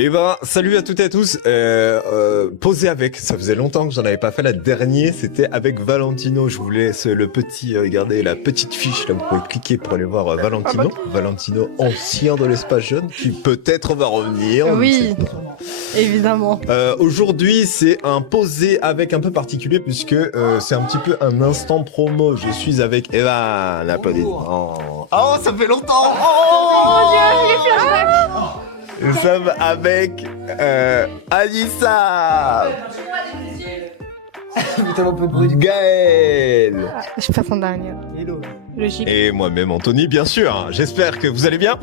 Eh ben, salut à toutes et à tous. Posez avec, ça faisait longtemps que j'en avais pas fait. La dernière, c'était avec Valentino. Je vous laisse le petit, regardez la petite fiche là. Vous pouvez cliquer pour aller voir Valentino. Valentino, ancien de l'espace jeune, qui peut-être va revenir. Oui, évidemment. Aujourd'hui, c'est un posé avec un peu particulier puisque c'est un petit peu un instant promo. Je suis avec Eva, la petite. Oh, ça fait longtemps. Oh mon dieu, les flashbacks. Nous sommes avec Anissa, Gaël Je passe en dernier. Hello. Logique. et moi-même Anthony, bien sûr. J'espère que vous allez bien.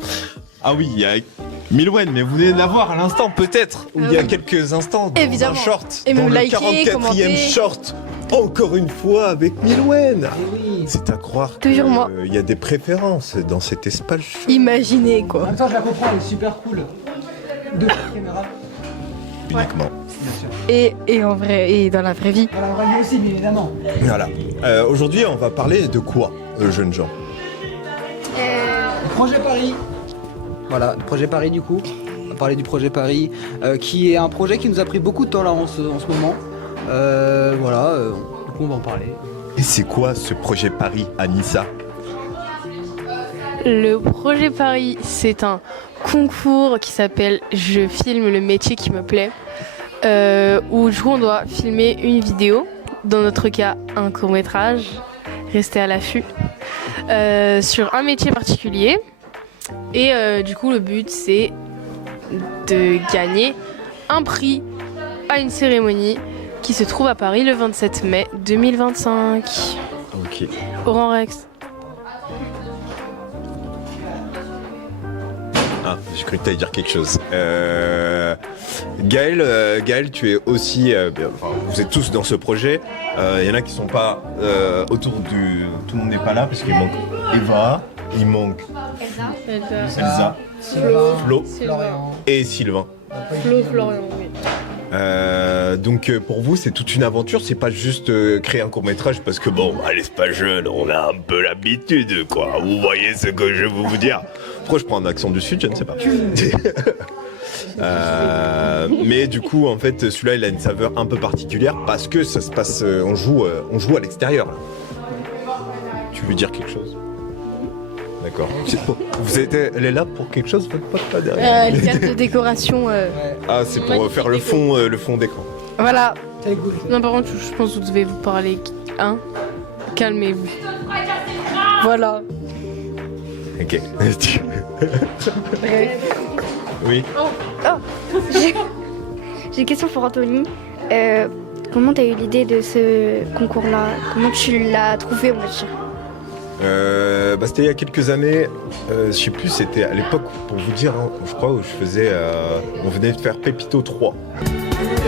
Ah oui, il y a Milwen, mais vous venez de la voir à l'instant peut-être, ou il y a oui. quelques instants, dans Évidemment. un short, Et dans me le liker, 44e commenter. short, encore une fois avec Milwen. Eh oui. C'est à croire Toujours moi. qu'il y a des préférences dans cet espace. Imaginez En quoi. même temps, je la comprends, elle est super cool. De la caméra, Uniquement. bien sûr. Et en vrai, et dans la vraie vie. Voilà, on va lui aussi, bien évidemment. Voilà. Aujourd'hui, on va parler de quoi, jeunes gens? Le projet Paris. Voilà, le projet Paris du coup. On va parler du projet Paris, qui est un projet qui nous a pris beaucoup de temps là en ce moment. Voilà, du coup on va en parler. Et c'est quoi ce projet Paris, Anissa? Le projet Paris, c'est un concours qui s'appelle Je filme le métier qui me plaît, où du coup on doit filmer une vidéo, dans notre cas un court-métrage, rester à l'affût, sur un métier particulier. Et du coup le but c'est de gagner un prix à une cérémonie qui se trouve à Paris le 27 mai 2025. Ok. Oran Rex. Ah, j'ai cru que tu allais dire quelque chose. Gaël, tu es aussi... enfin, vous êtes tous dans ce projet. Il y en a qui sont pas autour du... Tout le monde n'est pas là parce qu'il manque Eva, il manque Elsa, Flo Florian. et Sylvain. Florian, oui. Donc pour vous c'est toute une aventure, c'est pas juste créer un court-métrage parce que bon, à l'espace jeune, on a un peu l'habitude quoi. Vous voyez ce que je veux vous dire. Pourquoi je prends un accent du sud, je ne sais pas. Mais du coup en fait celui-là il a une saveur un peu particulière parce que ça se passe, on joue à l'extérieur. Là. Tu veux dire quelque chose? D'accord. Elle est là pour quelque chose, faites pas derrière. Les cartes de décoration. Ah c'est pour faire le fond d'écran. Voilà. C'est cool. Non, par contre, je pense que vous devez vous parler. Hein? Calmez-vous. Voilà. Ok. Oui. J'ai une question pour Anthony. Comment tu as eu l'idée de ce concours-là? Comment tu l'as trouvé, on va dire? C'était il y a quelques années, je sais plus, c'était à l'époque, pour vous dire, hein, je crois, où je faisais, on venait de faire Pépito 3.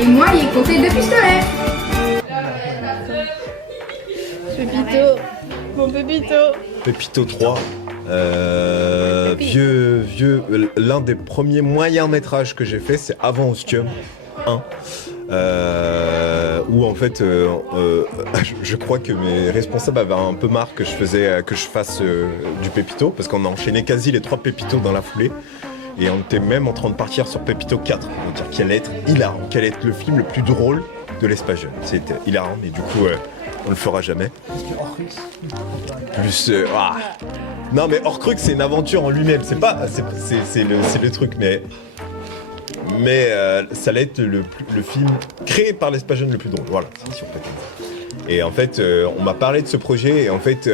Et moi, il comptait 2 pistolets. Pépito. Mon Pépito. Pépito 3, l'un des premiers moyens métrages que j'ai fait, c'est avant Ostium 1. Où en fait je crois que mes responsables avaient un peu marre que je fasse du Pépito parce qu'on a enchaîné quasi les 3 Pépitos dans la foulée et on était même en train de partir sur Pépito 4 pour dire qu'il allait être hilarant, qu'il allait être le film le plus drôle de l'espace jeune. C'était hilarant mais du coup on le fera jamais. Plus non mais Horcrux c'est une aventure en lui-même, c'est le truc mais ça allait être le film créé par l'espace jeune le plus drôle. Voilà, si on peut dire. Et en fait, on m'a parlé de ce projet et en fait,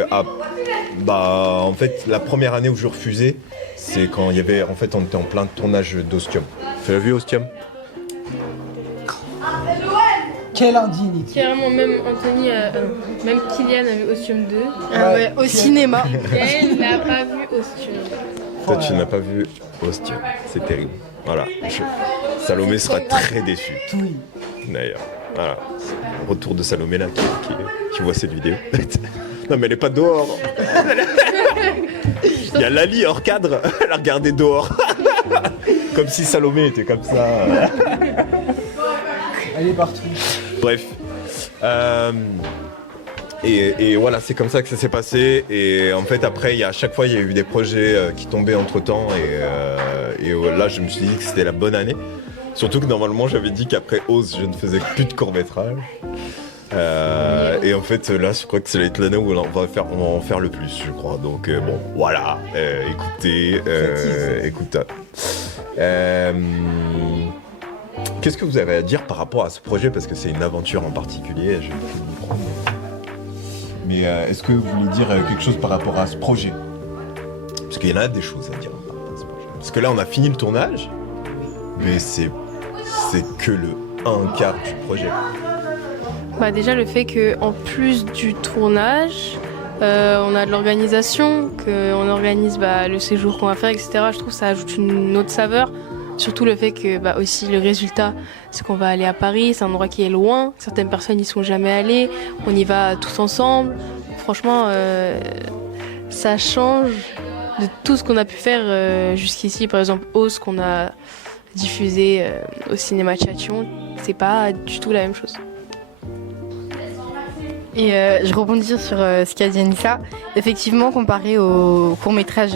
la première année où je refusais, c'est quand il y avait, on était en plein tournage d'Ostium. Tu l'as vu Ostium? Quelle indignité. Carrément, même Anthony, même Kylian a vu Ostium 2. Ah ouais, au cinéma. Elle n'a pas vu Ostium. Toi, tu n'as pas vu Ostium. C'est terrible. Voilà. Salomé sera très déçue. Oui. D'ailleurs. Voilà. Retour de Salomé là qui voit cette vidéo. Non mais elle est pas dehors. Il y a Lali hors cadre. Elle a regardé dehors. Comme si Salomé était comme ça. Elle est partout. Bref. Et voilà, c'est comme ça que ça s'est passé. Et en fait, après, à chaque fois, il y a eu des projets qui tombaient entre-temps. Et là, je me suis dit que c'était la bonne année. Surtout que normalement, j'avais dit qu'après Ose, je ne faisais plus de court-métrage. Et en fait, là, je crois que c'est l'année où on va en faire le plus, je crois. Donc, bon, voilà. Écoutez, écoute. Qu'est-ce que vous avez à dire par rapport à ce projet? Parce que c'est une aventure en particulier, je vais vous comprendre. Mais est-ce que vous voulez dire quelque chose par rapport à ce projet? Parce qu'il y en a des choses à dire par rapport à ce projet. Parce que là, on a fini le tournage, mais c'est que le 1/4 du projet. Bah déjà le fait qu'en plus du tournage, on a de l'organisation, qu'on organise le séjour qu'on va faire, etc. Je trouve que ça ajoute une autre saveur. Surtout le fait que aussi le résultat, c'est qu'on va aller à Paris, c'est un endroit qui est loin. Certaines personnes n'y sont jamais allées, on y va tous ensemble. Franchement, ça change de tout ce qu'on a pu faire jusqu'ici. Par exemple, Ose qu'on a diffusé au cinéma Tchation, c'est pas du tout la même chose. Et je rebondis sur ce qu'a dit Anissa. Effectivement, comparé au court-métrage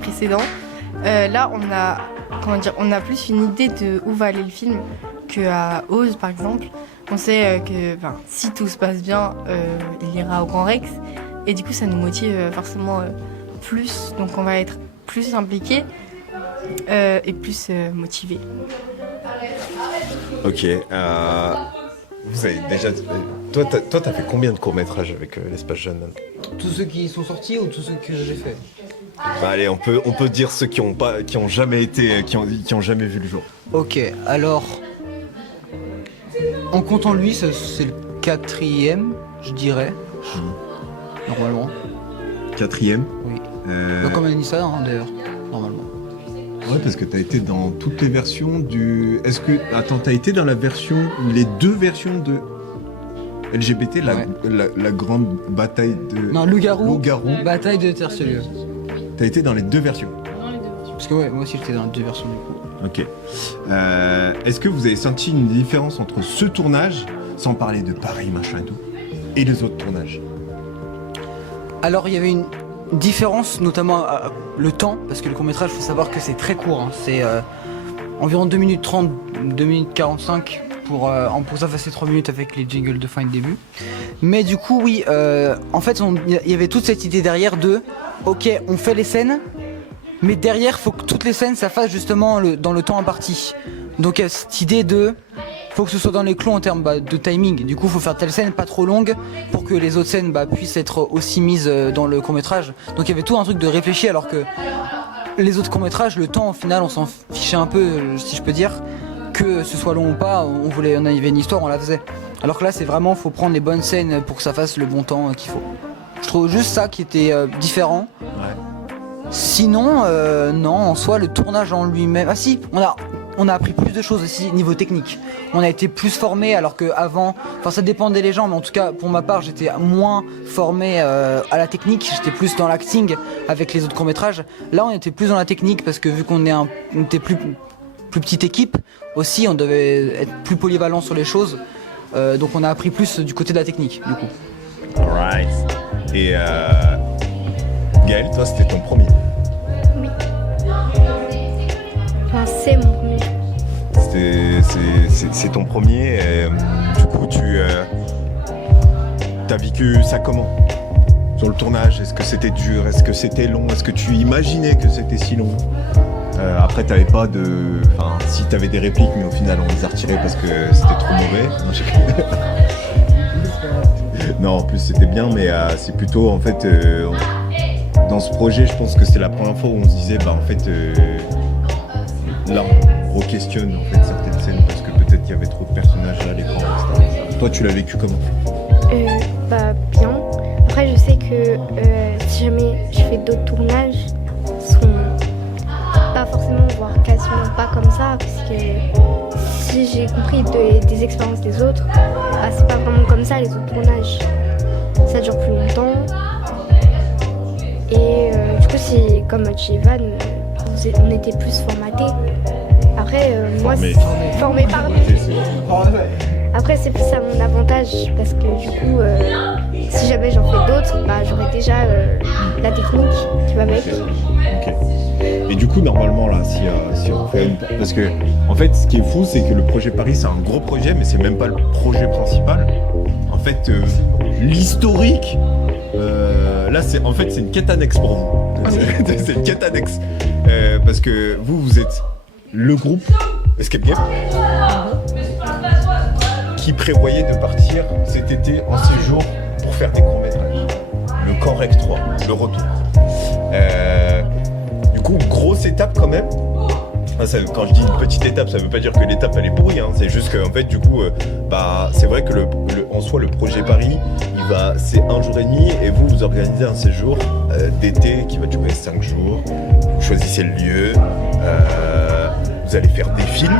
précédent, là on a plus une idée de où va aller le film qu'à Ose par exemple. On sait que si tout se passe bien, il ira au Grand Rex et du coup ça nous motive forcément plus, donc on va être plus impliqués et plus motivés. Ok. Vous avez déjà. Toi, t'as fait combien de courts-métrages avec l'Espace Jeune? Tous ceux qui sont sortis ou tous ceux que j'ai fait? Allez, on peut dire ceux qui ont jamais vu le jour. Ok, alors en comptant lui, c'est le 4e, je dirais, normalement. 4e? Oui. Comme Anissa, d'ailleurs, normalement. Ouais, parce que t'as été dans toutes les versions du. Attends, t'as été dans les 2 versions de LGBT, la grande bataille de. Non, Loup-garou. Bataille de Terre-Selieu. T'as été dans les 2 versions. Parce que moi aussi j'étais dans les 2 versions du coup. Ok. Est-ce que vous avez senti une différence entre ce tournage, sans parler de Paris, machin et tout, et les autres tournages? Alors il y avait une différence, notamment le temps, parce que le court-métrage, il faut savoir que c'est très court. C'est environ 2 minutes 30, 2 minutes 45 pour s'effacer 3 minutes avec les jingles de fin et de début. Mais du coup, oui, en fait, il y avait toute cette idée derrière de ok, on fait les scènes, mais derrière, il faut que toutes les scènes s'effacent justement dans le temps imparti. Donc, il y a cette idée de faut que ce soit dans les clous en termes de timing. Du coup, il faut faire telle scène pas trop longue pour que les autres scènes puissent être aussi mises dans le court-métrage. Donc, il y avait tout un truc de réfléchi, alors que les autres courts-métrages, le temps, au final, on s'en fichait un peu, si je peux dire. Que ce soit long ou pas, on avait une histoire, on la faisait. Alors que là, c'est vraiment, faut prendre les bonnes scènes pour que ça fasse le bon temps qu'il faut. Je trouve juste ça qui était différent. Ouais. Sinon, non, en soi, le tournage en lui-même. Ah si, on a appris plus de choses aussi niveau technique. On a été plus formé, alors qu'avant, ça dépendait des gens, mais en tout cas, pour ma part, j'étais moins formé à la technique. J'étais plus dans l'acting avec les autres courts-métrages. Là, on était plus dans la technique parce que vu qu'on était plus petite équipe, aussi, on devait être plus polyvalent sur les choses. Donc on a appris plus du côté de la technique, du coup. Alright. Et Gaël, toi, c'était ton premier? Oui. Enfin, c'est mon premier. C'est ton premier. Du coup, t'as vécu ça comment? Sur le tournage, est-ce que c'était dur? Est-ce que c'était long? Est-ce que tu imaginais que c'était si long? Après, t'avais pas de. Enfin, si t'avais des répliques, mais au final, on les a retirées parce que c'était trop mauvais. Non, en plus, c'était bien, mais c'est plutôt en fait. Dans ce projet, je pense que c'est la première fois où on se disait, en fait, là, on re-questionne en fait certaines scènes parce que peut-être qu'il y avait trop de personnages à l'écran, etc. Toi, tu l'as vécu comment? Bien. Après, je sais que si jamais je fais d'autres tournages, pas forcément, voire quasiment pas comme ça, parce que si j'ai compris des expériences des autres, c'est pas vraiment comme ça les autres tournages. Ça dure plus longtemps. Et du coup, c'est comme chez Evan, on était plus formatés. Après, moi, formé, pardon. Après, c'est plus à mon avantage parce que du coup, si jamais j'en fais d'autres, j'aurai déjà la technique qui va avec. Ok. Et du coup, normalement, là, si on fait parce que, en fait, ce qui est fou, c'est que le projet Paris, c'est un gros projet, mais c'est même pas le projet principal. En fait, l'historique, là, c'est une quête annexe pour vous. C'est une quête annexe. Parce que vous êtes le groupe Escape Game qui prévoyait de partir cet été en séjour pour faire des courts-métrages. Le Camp Rec 3, le retour. Du coup, grosse étape quand même. Quand je dis une petite étape, ça veut pas dire que l'étape elle est pourrie, hein. C'est juste qu'en fait, du coup, c'est vrai que en soi, le projet Paris, c'est 1 jour et demi, et vous organisez un séjour d'été qui va durer 5 jours. Vous choisissez le lieu, vous allez faire des films,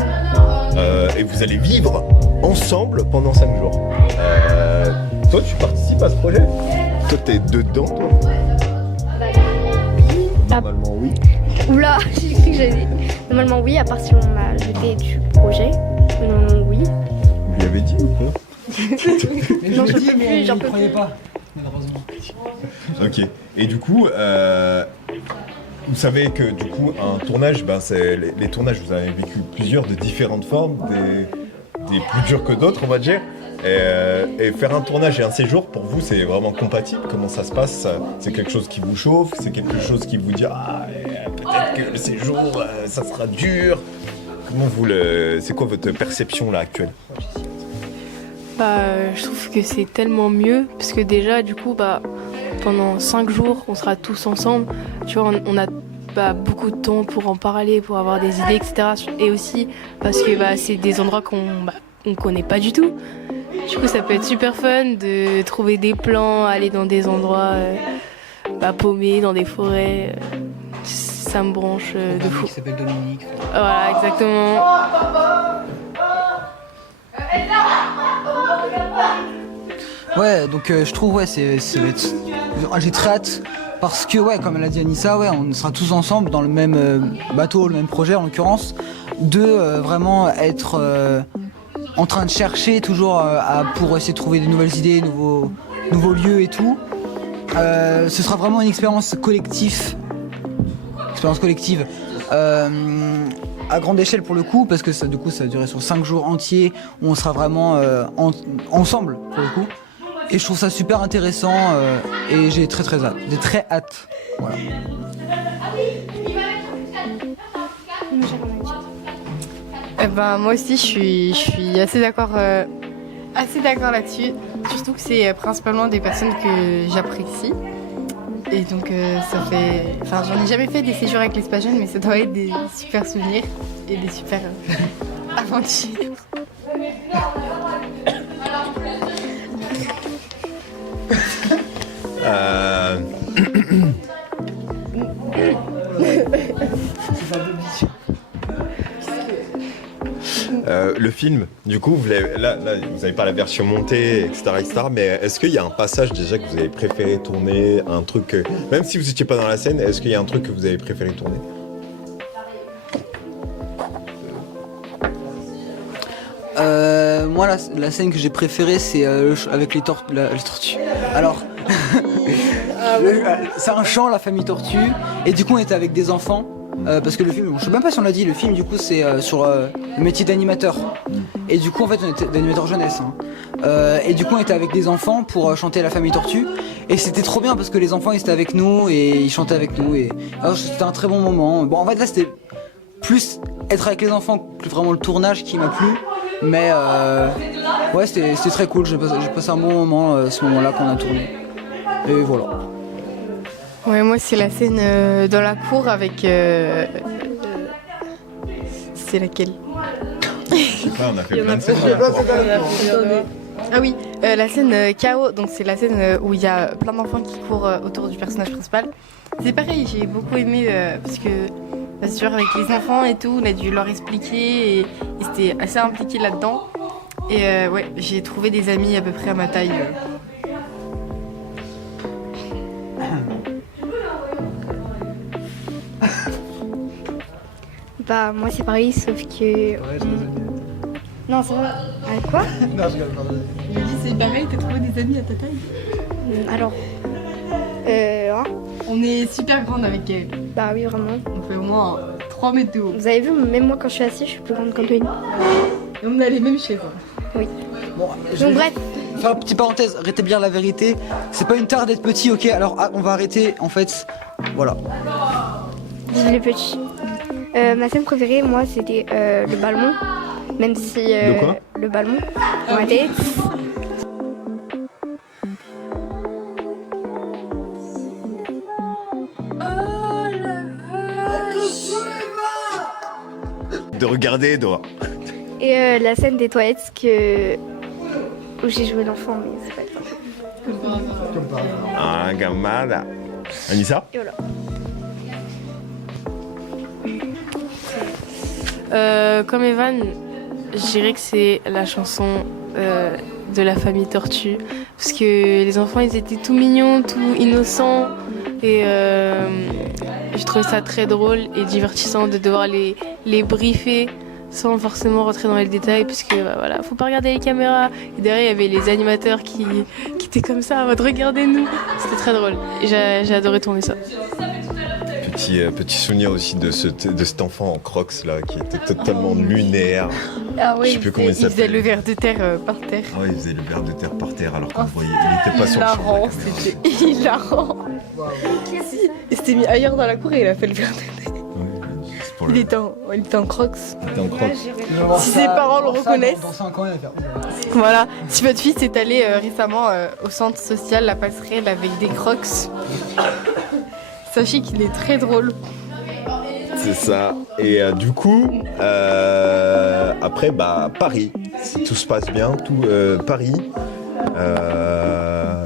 et vous allez vivre ensemble pendant 5 jours. Toi, tu participes à ce projet? Toi, t'es dedans, toi? Normalement, oui. Oula, j'ai cru que j'avais dit. Normalement, oui, à part si on m'a jeté du projet. Normalement, oui. Vous lui avez dit ou quoi? Mais Non, je j'en dis, peux mais plus, il j'en ne peux croyait pas, malheureusement. Ok. Et du coup, vous savez que du coup, un tournage, les tournages, vous en avez vécu plusieurs de différentes formes, des plus durs que d'autres, on va dire. Et faire un tournage et un séjour, pour vous, c'est vraiment compatible? Comment ça se passe? C'est quelque chose qui vous chauffe? C'est quelque chose qui vous dit peut-être que le séjour, ça sera dur? Comment c'est quoi votre perception là actuelle? Je trouve que c'est tellement mieux parce que déjà du coup pendant 5 jours on sera tous ensemble, tu vois, on a beaucoup de temps pour en parler, pour avoir des idées, etc. Et aussi parce que c'est des endroits qu'on connaît pas du tout. Du coup ça peut être super fun de trouver des plans, aller dans des endroits paumés, dans des forêts. Ça me branche de fou. Qui s'appelle Dominique. Voilà, exactement. Ouais, donc je trouve j'ai très hâte parce que comme elle a dit Anissa, on sera tous ensemble dans le même bateau, le même projet en l'occurrence, de vraiment être en train de chercher toujours pour essayer de trouver de nouvelles idées, nouveaux lieux et tout. Ce sera vraiment une expérience collective à grande échelle pour le coup, parce que ça va durer sur 5 jours entiers où on sera vraiment ensemble pour le coup. Et je trouve ça super intéressant et j'ai très hâte. J'ai très hâte. Voilà. Moi aussi, je suis assez d'accord là-dessus. Surtout que c'est principalement des personnes que j'apprécie. Et donc, j'en ai jamais fait des séjours avec les Spagènes, mais ça doit être des super souvenirs et des super aventures. Le film, du coup, vous avez pas la version montée, etc., mais est-ce qu'il y a un passage déjà que vous avez préféré tourner, un truc, même si vous n'étiez pas dans la scène, est-ce qu'il y a un truc que vous avez préféré tourner? Moi, la scène que j'ai préférée, c'est avec les tortues. Alors, c'est un chant, la famille tortue, et du coup, on était avec des enfants. Parce que le film, je sais même pas si on l'a dit, le film du coup c'est sur le métier d'animateur. Et du coup en fait on était d'animateur jeunesse. Et du coup on était avec des enfants pour chanter La Famille Tortue. Et c'était trop bien parce que les enfants ils étaient avec nous et ils chantaient avec nous. Et alors c'était un très bon moment. Bon en fait là c'était plus être avec les enfants que vraiment le tournage qui m'a plu. Mais ouais c'était très cool, j'ai passé un bon moment ce moment là qu'on a tourné. Et voilà. Ouais, moi c'est la scène dans la cour avec... c'est laquelle? Je sais pas, on a fait plein de scènes. Ah oui, la scène chaos, donc c'est la scène où il y a plein d'enfants qui courent autour du personnage principal. C'est pareil, j'ai beaucoup aimé parce que, bien sûr, avec les enfants et tout, on a dû leur expliquer et ils étaient assez impliqués là-dedans. Et ouais, j'ai trouvé des amis à peu près à ma taille. Moi c'est pareil, sauf que... Ouais, Non, c'est vrai. Ah quoi? Non, je rigole, pardon. Il me dit c'est pareil, t'as trouvé des amis à ta taille? Alors, hein? On est super grande avec elle. Bah oui, vraiment. On fait au moins 3 mètres de haut. Vous avez vu, même moi quand je suis assise, je suis plus grande que lui. Et on a les mêmes chaises. Bon, je Donc vais bref, faire une petite parenthèse, rétablir la vérité. C'est pas une tare d'être petit, ok? Alors on va arrêter en fait. Voilà. vive les petits. Ma scène préférée, moi, c'était le ballon. Même si. Le quoi? Le ballon. Dans la tête. De regarder Edouard. Et la scène des toilettes où j'ai joué l'enfant, mais c'est pas grave. Ah, gamada. Anissa? Et voilà. Comme Evan, je dirais que c'est la chanson de la famille Tortue. Parce que les enfants, ils étaient tout mignons, tout innocents. Et je trouvais ça très drôle et divertissant de devoir les briefer sans forcément rentrer dans les détails. Parce que voilà, faut pas regarder les caméras. Et derrière, il y avait les animateurs qui étaient comme ça, en mode regardez-nous. C'était très drôle. Et j'ai adoré tourner ça. Petit souvenir aussi de cet enfant en crocs là qui était totalement lunaire. Ah Je sais plus comment il il faisait s'appelle. le verre de terre par terre. Ouais, il faisait le verre de terre par terre alors qu'on voyait. Il était pas sur le champ. Hilarant, c'était hilarant. Il s'était mis ailleurs dans la cour et il a fait le verre de terre. Il était en crocs. Il était en crocs. Si ses parents le reconnaissent. Dans 5 ans, il va faire. Voilà, si votre fils est allé récemment au centre social La Passerelle avec des crocs, sachez qu'il est très drôle. C'est ça. Et du coup, après, Paris. Si tout se passe bien, Paris,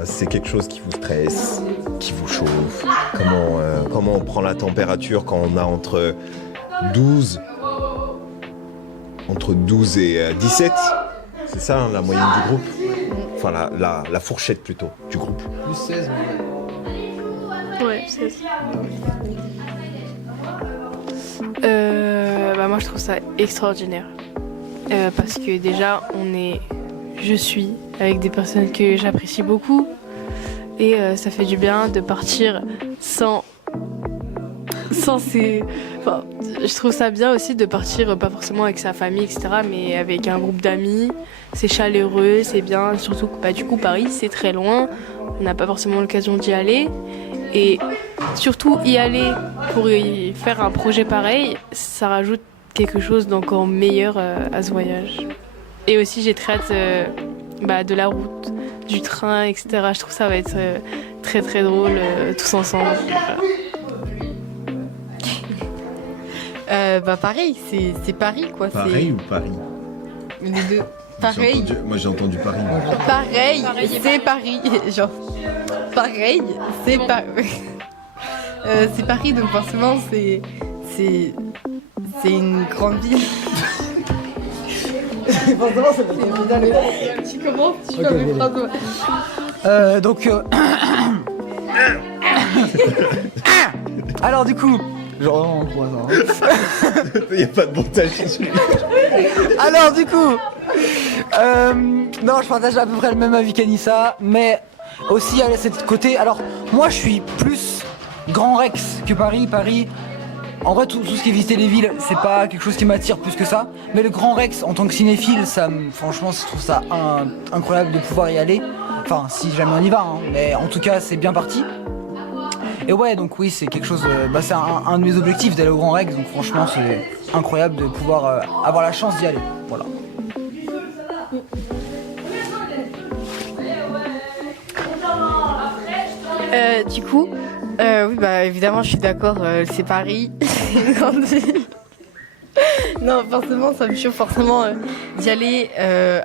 c'est quelque chose qui vous stresse, qui vous chauffe. Comment on prend la température quand on a entre 12 et 17? C'est ça, hein, la moyenne du groupe? Enfin, la fourchette plutôt, du groupe. Plus 16. Ouais, c'est ça. Moi je trouve ça extraordinaire parce que déjà je suis avec des personnes que j'apprécie beaucoup et ça fait du bien de partir sans ces... Enfin, je trouve ça bien aussi de partir pas forcément avec sa famille etc mais avec un groupe d'amis, c'est chaleureux, c'est bien, surtout que du coup Paris c'est très loin, on n'a pas forcément l'occasion d'y aller. Et surtout y aller pour y faire un projet pareil, ça rajoute quelque chose d'encore meilleur à ce voyage. Et aussi j'ai très hâte de la route, du train, etc. Je trouve que ça va être très très drôle tous ensemble. Pareil, c'est Paris quoi. Pareil ou Paris? Les deux. Pareil. Moi j'ai entendu Paris. Pareil, c'est Paris. Genre, pareil, c'est Paris. C'est Paris, donc forcément, c'est une grande ville. Forcément, ça va Tu commences, tu Ok, fais mes ok. phrases. Donc, alors du coup, genre en 3 ans. Il n'y a pas de montage dessus. Alors du coup, non, je partage à peu près le même avis qu'Anissa, mais aussi à cette côté. Alors, moi, je suis plus Grand Rex que Paris. Paris, en vrai, tout ce qui est visiter les villes, c'est pas quelque chose qui m'attire plus que ça. Mais le Grand Rex, en tant que cinéphile, franchement, je trouve ça incroyable de pouvoir y aller. Enfin, si jamais on y va, hein. Mais en tout cas, c'est bien parti. Et ouais, donc oui, c'est quelque chose. C'est un de mes objectifs d'aller au Grand Rex. Donc franchement, c'est incroyable de pouvoir avoir la chance d'y aller. Voilà. Du coup, oui, évidemment, je suis d'accord, c'est Paris, c'est une grande ville. Non, forcément, ça me chauffe forcément d'y aller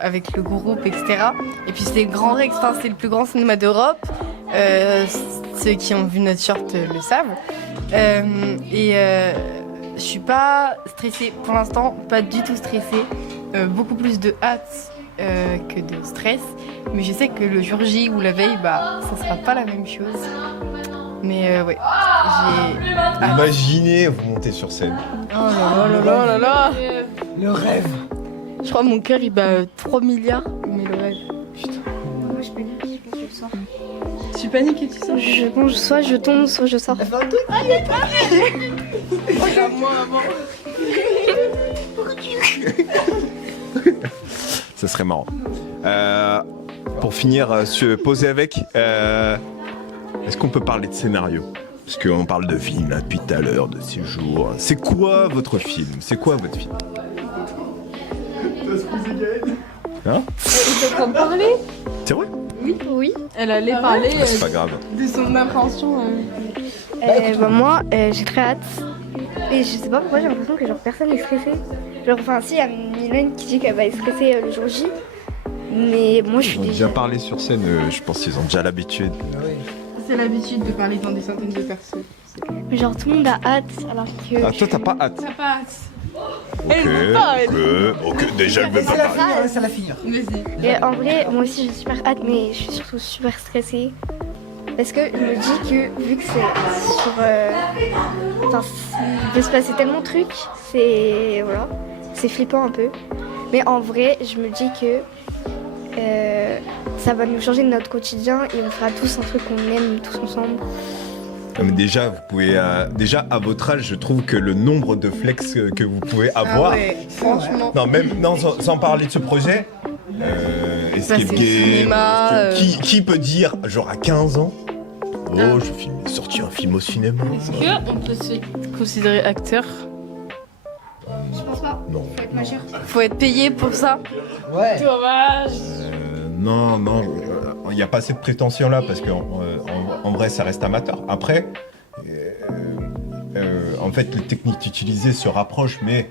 avec le groupe, etc. Et puis c'est le Grand Rex, enfin, c'est le plus grand cinéma d'Europe. Ceux qui ont vu notre short le savent. Je suis pas stressée pour l'instant, pas du tout stressée. Beaucoup plus de hâte que de stress. Mais je sais que le jour J ou la veille, ça sera pas la même chose. Mais ouais, j'ai Imaginez, vous montez sur scène. Oh là là là là là là. Le rêve. Je crois que mon cœur il bat 3 milliards, mais le rêve. Moi, je panique, je pense que je sors. Tu paniques et tu sors. Je pense soit je tombe, soit je sors. Ça serait marrant. Pour finir, se poser avec, est-ce qu'on peut parler de scénario? Parce qu'on parle de film là depuis tout à l'heure, de séjour. C'est quoi votre film? C'est quoi votre film? Hein? Tu es en train de parler? C'est vrai? Oui. Elle allait parler Ah, c'est pas grave. de son appréhension. Moi, j'ai très hâte. Et je sais pas pourquoi j'ai l'impression que genre personne n'est stressé. Genre, enfin, si, il y a Mylène qui dit qu'elle va être stressée le jour J. Mais moi, je Ils suis ont déjà déjà. parlé sur scène, je pense qu'ils ont déjà l'habitude. C'est l'habitude de parler devant des centaines de personnes. Mais genre, tout le monde a hâte, alors que. Ah, toi, t'as pas hâte? Ça passe. Ok, déjà, elle veut pas parler. Ça la finir. Vas-y. Et en vrai, moi aussi, j'ai super hâte, mais je suis surtout super stressée. Parce que je me dis que, vu que c'est sur. Enfin, il peut se passer tellement de trucs, c'est. Voilà. C'est flippant un peu. Mais en vrai, je me dis que. Ça va nous changer de notre quotidien et on fera tous un truc qu'on aime tous ensemble. Non, mais déjà, vous pouvez. Déjà, à votre âge, je trouve que le nombre de flex que vous pouvez avoir. Ah ouais, franchement. Non, même sans parler de ce projet. Escape c'est le Game. cinéma, Qui peut dire, genre à 15 ans, oh, j'ai sorti un film au cinéma. Est-ce qu'on peut se considérer acteur? Je pense pas. Non. Faut être majeur. Faut être payé pour ça. Ouais. Dommage. Non, il n'y a pas cette prétention-là parce qu'en en vrai, ça reste amateur. Après, en fait, les techniques utilisées se rapprochent, mais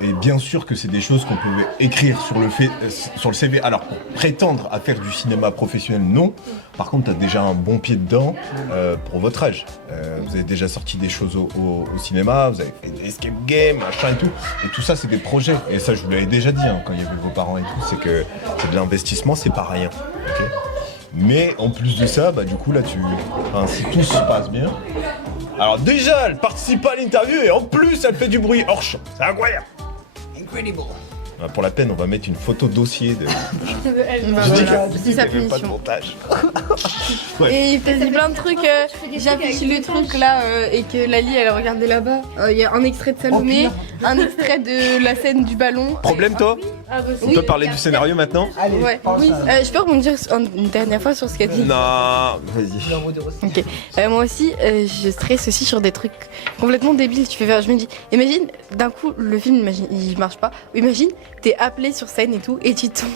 et bien sûr que c'est des choses qu'on pouvait écrire sur le CV. Alors, pour prétendre à faire du cinéma professionnel, non. Par contre, tu as déjà un bon pied dedans pour votre âge. Vous avez déjà sorti des choses au cinéma, vous avez fait des escape games, machin et tout. Et tout ça, c'est des projets. Et ça, je vous l'avais déjà dit quand il y avait vos parents et tout, c'est que c'est de l'investissement, c'est pas rien. Ok. Mais en plus de ça, du coup, là, si tout se passe bien. Alors déjà, elle participe pas à l'interview et en plus, elle fait du bruit hors champ. C'est incroyable. Incredible. Pour la peine, on va mettre une photo dossier de. Bah Je dis voilà, qu'il c'est y sa avait pas de punition. montage. Et il faisait plein de trucs. J'affiche le truc là et que Lali elle regardait là-bas. Il y a un extrait de Salomé, un extrait de la scène du ballon. Problème, toi? On peut parler du scénario maintenant? Allez, Ouais. parle Oui. ça. Je peux rebondir une dernière fois sur ce qu'elle dit. Non, vas-y. Ok. Moi aussi, je stresse aussi sur des trucs complètement débiles. Tu fais faire. Je me dis, imagine d'un coup le film, imagine, il marche pas. Ou imagine, t'es appelé sur scène et tout, et tu tombes.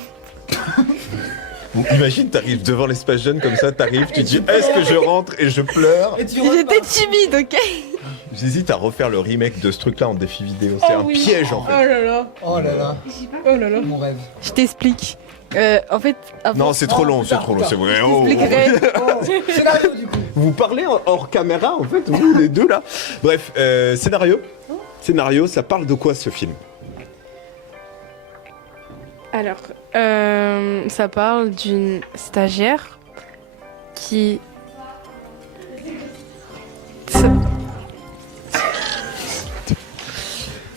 Ou imagine, t'arrives devant l'espace jeune comme ça, t'arrives, tu dis est-ce que je rentre et je pleure? J'étais timide, ok. J'hésite à refaire le remake de ce truc-là en défi vidéo. C'est un piège en fait. Oh là là. Oh là là, Oh là là. mon rêve. Je t'explique. En fait, avant. Non, c'est trop long, c'est trop long, c'est vrai. Oh. J'expliquerai. Scénario du coup. Vous parlez hors caméra en fait, vous les deux là. Bref, scénario. Scénario, ça parle de quoi ce film? Alors, ça parle d'une stagiaire qui...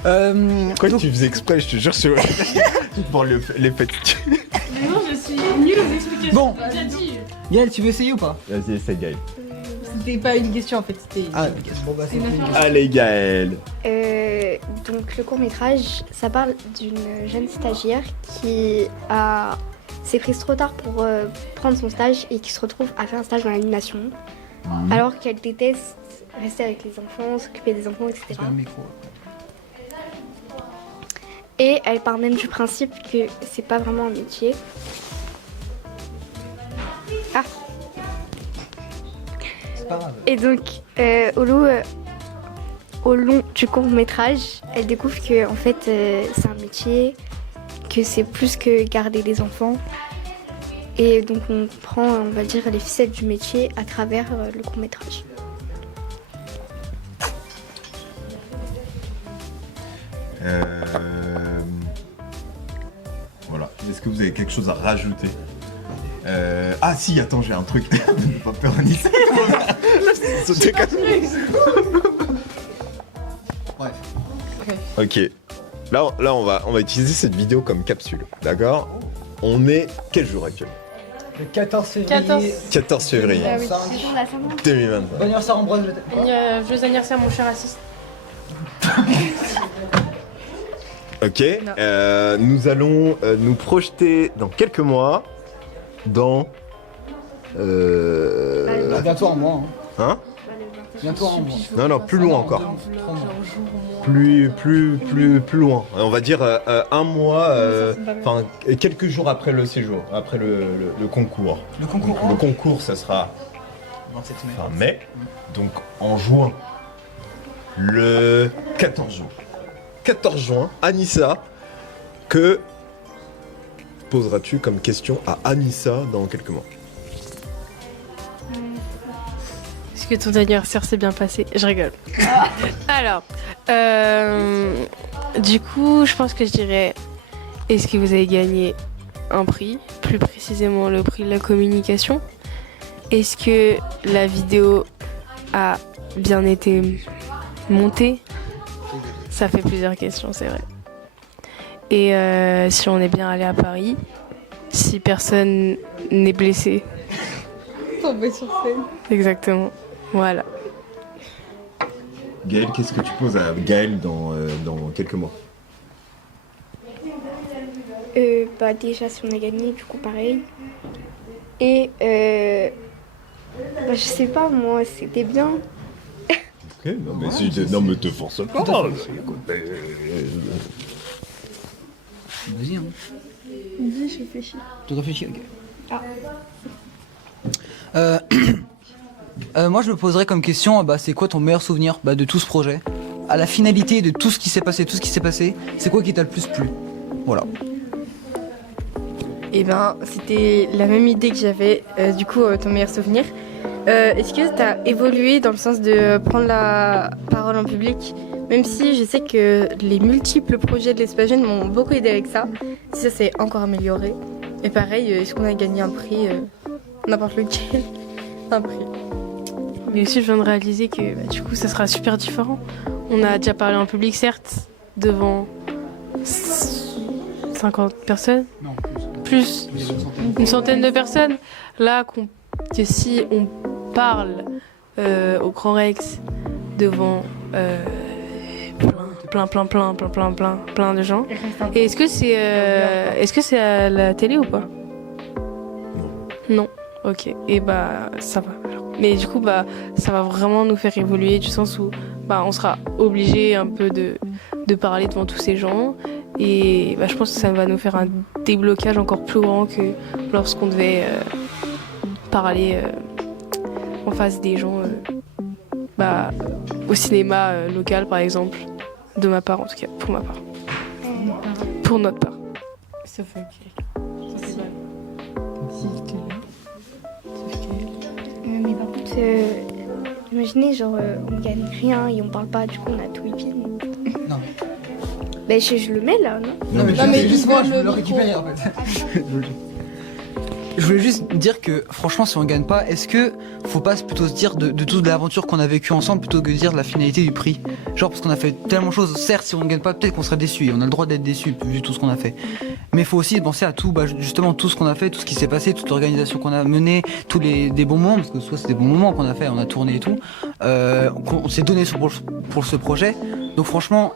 Quoi que tu faisais exprès, je te jure, c'est pour l'effet. Mais non, je suis nulle aux explications. Bon. J'ai déjà dit. Yael, tu veux essayer ou pas? Vas-y, essaye Gaël. C'était pas une question en fait, c'était. Ah, bon bah c'est une Allez Gaël. Donc le court métrage, ça parle d'une jeune stagiaire qui s'est prise trop tard pour prendre son stage et qui se retrouve à faire un stage dans l'animation, alors qu'elle déteste rester avec les enfants, s'occuper des enfants, etc. un micro. Et elle part même du principe que c'est pas vraiment un métier. Ah. C'est pas grave. Et donc au long du court métrage, elle découvre que en fait c'est un métier, que c'est plus que garder des enfants. Et donc on prend, on va dire, les ficelles du métier à travers le court métrage. Voilà. Est-ce que vous avez quelque chose à rajouter? Ah si, attends, j'ai un truc. N'aie pas peur, Anissa. Bref. Ok. Là, on va utiliser cette vidéo comme capsule, d'accord? On est quel jour actuellement? Le 14 février. 14 février Ah oui, c'est jour de la Saint-Valentin. 2025. Bon anniversaire Ambroise. Joyeux anniversaire, mon cher assistant. Ok, nous allons nous projeter dans quelques mois dans... Bientôt un mois. Hein? Bientôt un mois. Non, plus loin encore. Plus loin. On va dire un mois, enfin quelques jours après le séjour, après le concours. Le concours. Le concours, ça sera 27 mai. fin mai, donc en juin, le 14 juin. 14 juin, Anissa, que poseras-tu comme question à Anissa dans quelques mois? Est-ce que ton anniversaire s'est bien passé? Je rigole. Alors, du coup, je pense que je dirais, est-ce que vous avez gagné un prix, plus précisément le prix de la communication? Est-ce que la vidéo a bien été montée? Ça fait plusieurs questions, c'est vrai. Et si on est bien allé à Paris, si personne n'est blessé. Tomber sur scène. Exactement. Voilà. Gaël, qu'est-ce que tu poses à Gaël dans quelques mois? Bah déjà si on a gagné, du coup pareil. Et bah, je sais pas moi, c'était bien. Ok, non mais te force pas. Vas-y, hein. Dis, je réfléchis. Tu réfléchis, ok. Ah. Moi, je me poserais comme question, c'est quoi ton meilleur souvenir de tout ce projet? À la finalité de tout ce qui s'est passé, c'est quoi qui t'a le plus plu? Voilà. Eh ben, c'était la même idée que j'avais, du coup, ton meilleur souvenir. Est-ce que tu as évolué dans le sens de prendre la parole en public? Même si je sais que les multiples projets de l'Espace Jeune m'ont beaucoup aidé avec ça, si ça s'est encore amélioré. Et pareil, est-ce qu'on a gagné un prix, n'importe lequel, un prix? Mais aussi, je viens de réaliser que du coup, ça sera super différent. On a déjà parlé en public, certes, devant 50 personnes. Non, Plus une centaine de personnes. Là, que si on parle au Grand Rex devant plein de gens. Et est-ce que c'est à la télé ou pas? Non. Ok. Et ça va. Alors. Mais du coup ça va vraiment nous faire évoluer du sens où on sera obligé un peu de parler devant tous ces gens. Et je pense que ça va nous faire un déblocage encore plus grand que lorsqu'on devait parler en face des gens au cinéma local par exemple. De ma part en tout cas, pour ma part. Pour notre part. Sauf Mais par contre, imaginez genre on gagne rien et on parle pas, du coup on a tout épié. Non. Ben je le mets là, non? Non, mais mais juste moi, je le veux le récupérer en fait. Je voulais juste dire que franchement, si on gagne pas, est-ce que faut pas plutôt se dire de toute l'aventure qu'on a vécue ensemble plutôt que de dire de la finalité du prix? Genre parce qu'on a fait tellement de choses, certes si on gagne pas peut-être qu'on serait déçu et on a le droit d'être déçu vu tout ce qu'on a fait. Mais il faut aussi penser à tout, justement tout ce qu'on a fait, tout ce qui s'est passé, toute l'organisation qu'on a menée, des bons moments, parce que soit c'est des bons moments qu'on a fait, on a tourné et tout, qu'on s'est donné pour ce projet. Donc franchement,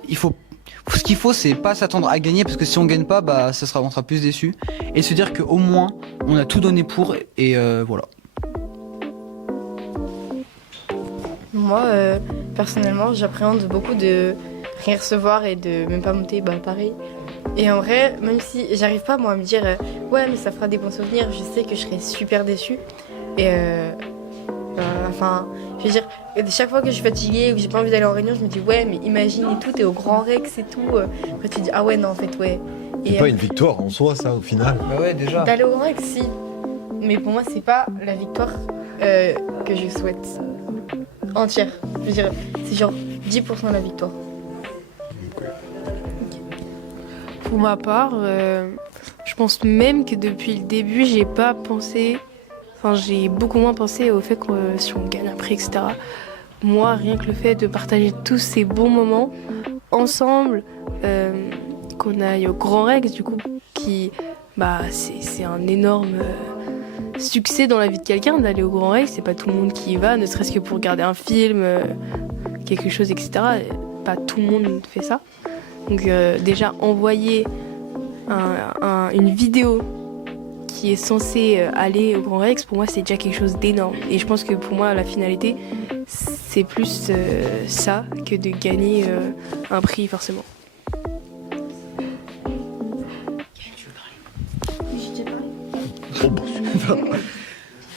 ce qu'il faut, c'est pas s'attendre à gagner parce que si on gagne pas, on sera plus déçu et se dire qu'au moins on a tout donné pour et voilà. Moi, personnellement, j'appréhende beaucoup de rien recevoir et de même pas monter, pareil. Et en vrai, même si j'arrive pas moi à me dire ouais mais ça fera des bons souvenirs, je sais que je serai super déçue. Et je veux dire, chaque fois que je suis fatiguée ou que j'ai pas envie d'aller en réunion, je me dis ouais mais imagine et tout, t'es au Grand Rex et tout. Après tu dis ah ouais non en fait ouais. C'est pas une victoire en soi ça au final. Bah ouais déjà. D'aller au Grand Rex si. Mais pour moi c'est pas la victoire que je souhaite entière. Je veux dire, c'est genre 10% la victoire. Pour ma part, je pense même que depuis le début, j'ai beaucoup moins pensé au fait que si on gagne un prix, etc. Moi, rien que le fait de partager tous ces bons moments ensemble, qu'on aille au Grand Rex, du coup, qui, c'est un énorme succès dans la vie de quelqu'un d'aller au Grand Rex. C'est pas tout le monde qui y va, ne serait-ce que pour regarder un film, quelque chose, etc. Pas tout le monde fait ça. Donc déjà envoyer une vidéo qui est censée aller au Grand Rex, pour moi c'est déjà quelque chose d'énorme. Et je pense que pour moi la finalité c'est plus ça que de gagner un prix forcément.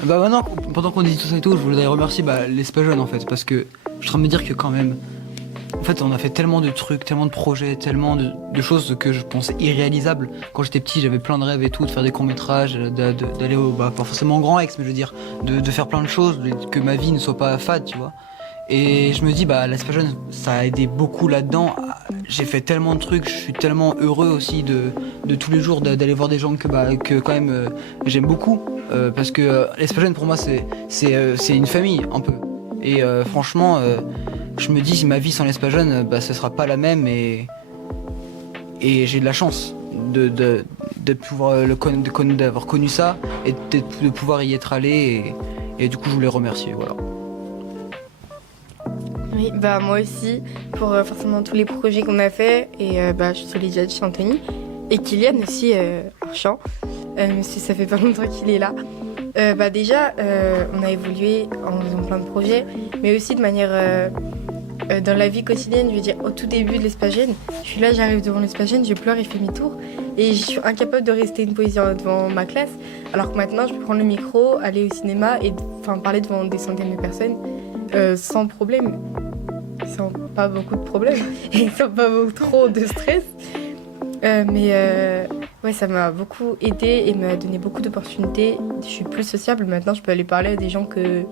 Bah maintenant, pendant qu'on dit tout ça et tout, je voudrais remercier l'Espajeune en fait, parce que je suis en train de me dire que quand même, en fait on a fait tellement de trucs, tellement de projets, tellement de choses que je pensais irréalisables. Quand j'étais petit j'avais plein de rêves et tout, de faire des courts-métrages, d'aller pas forcément au Grand Rex, mais je veux dire, de faire plein de choses, que ma vie ne soit pas fade, tu vois. Et je me dis, l'Espajeune, ça a aidé beaucoup là-dedans. J'ai fait tellement de trucs, je suis tellement heureux aussi de tous les jours d'aller voir des gens que quand même j'aime beaucoup. Parce que l'Espajeune pour moi c'est une famille un peu. Et franchement, je me dis, si ma vie sans l'Espajeune, ce sera pas la même. Et j'ai de la chance de pouvoir d'avoir connu ça et de pouvoir y être allé. Et du coup, je voulais remercier. Voilà. Oui, moi aussi, pour forcément tous les projets qu'on a fait, et je suis déjà de chez Anthony, et Kylian aussi, Archamp, même si ça fait pas longtemps qu'il est là. Déjà, on a évolué en faisant plein de projets, mais aussi de manière dans la vie quotidienne. Je veux dire, au tout début de l'Espajeune, je suis là, j'arrive devant l'Espajeune, je pleure et je fais mi-tour, et je suis incapable de rester une poésie devant ma classe, alors que maintenant je peux prendre le micro, aller au cinéma et parler devant des centaines de personnes sans problème. Sans pas beaucoup de problèmes et sans pas trop de stress. Ça m'a beaucoup aidé et m'a donné beaucoup d'opportunités. Je suis plus sociable maintenant, je peux aller parler à des gens que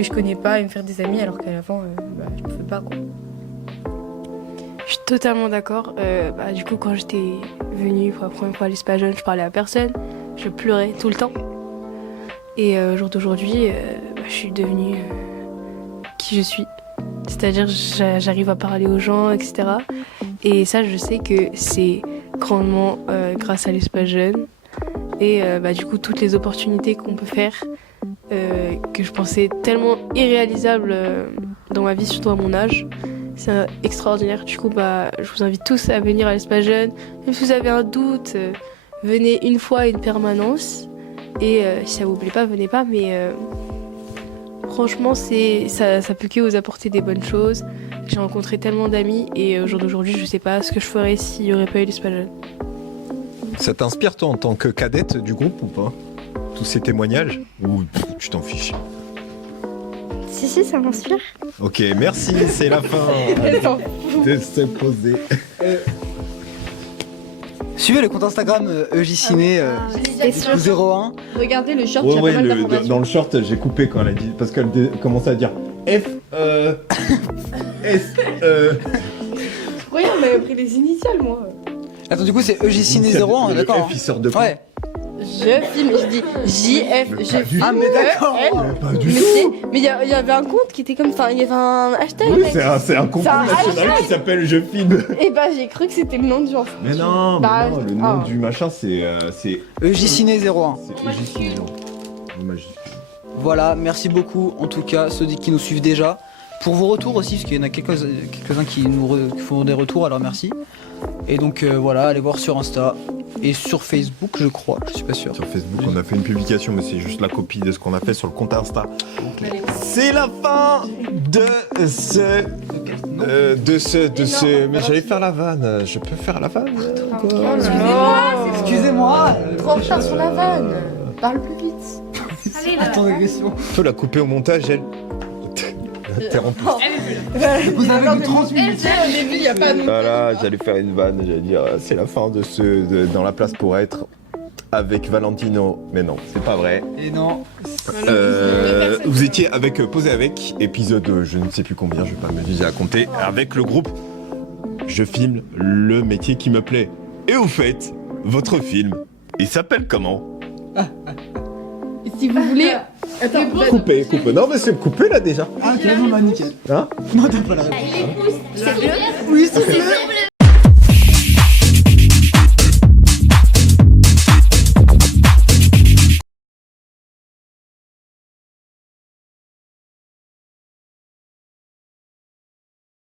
je connais pas et me faire des amis, alors qu'avant je ne pouvais pas quoi. Je suis totalement d'accord. Du coup, quand j'étais venue pour la première fois à l'Espajeune, je parlais à personne, je pleurais tout le temps. Et au jour d'aujourd'hui, je suis devenue qui je suis. C'est-à-dire j'arrive à parler aux gens, etc. Et ça, je sais que c'est grandement grâce à l'Espajeune. Et du coup, toutes les opportunités qu'on peut faire, que je pensais tellement irréalisables dans ma vie, surtout à mon âge, c'est extraordinaire. Du coup, je vous invite tous à venir à l'Espajeune. Même si vous avez un doute, venez une fois à une permanence. Et si ça vous plaît pas, venez pas. Mais franchement, ça peut que vous apporter des bonnes choses. J'ai rencontré tellement d'amis et au jour d'aujourd'hui, je sais pas ce que je ferais s'il n'y aurait pas eu l'Espajeune. Ça t'inspire toi en tant que cadette du groupe ou pas? Tous ces témoignages? Ou tu t'en fiches? Si, ça m'inspire. Ok, merci, c'est la fin de ce posé. Suivez le compte Instagram EJCiné 01. Regardez le short, il y a pas mal d'informations. Dans le short, j'ai coupé quand elle a dit, parce qu'elle commençait à dire F, S, Oui, on avait pris les initiales, moi. Attends, du coup, c'est EJCiné 01, d'accord? F, il sort de quoi? Ouais. Je filme, je dis JF, je filme. Ah, mais d'accord. Pas du tout. Mais il y avait un compte qui était comme, il y avait un hashtag. Oui, c'est un compte national qui s'appelle Je filme. Et j'ai cru que c'était le nom du genre. Mais non, le nom du machin, c'est EJCiné 01. C'est EJCiné 01. Voilà, merci beaucoup en tout cas ceux qui nous suivent déjà. Pour vos retours aussi, parce qu'il y en a quelques-uns qui nous font des retours, alors merci. Et donc voilà, allez voir sur Insta et sur Facebook, je crois, je suis pas sûr. Sur Facebook, on a fait une publication, mais c'est juste la copie de ce qu'on a fait sur le compte Insta. C'est la fin de ce. Mais j'allais faire la vanne. Je peux faire la vanne? Excusez-moi. Trop en retard sur la vanne. Parle plus vite. Allez, Attends, agression. Tu peux la couper au montage, elle. T'es rempli. Vous avez que 30 minutes. Au début, il n'y a pas de. Voilà, j'allais faire une vanne, j'allais dire c'est la fin de Dans la place pour être avec Valentino. Mais non, c'est pas vrai. Et non. Vous étiez avec Posé avec, épisode je ne sais plus combien, je vais pas m'amuser à compter, avec le groupe Je filme le métier qui me plaît. Et au fait, votre film, il s'appelle comment? Si vous voulez. Attends, Coupé. Non mais c'est coupé là déjà. Ah, ok, non, nickel. Hein? Non, t'as pas la réponse. Oui, c'est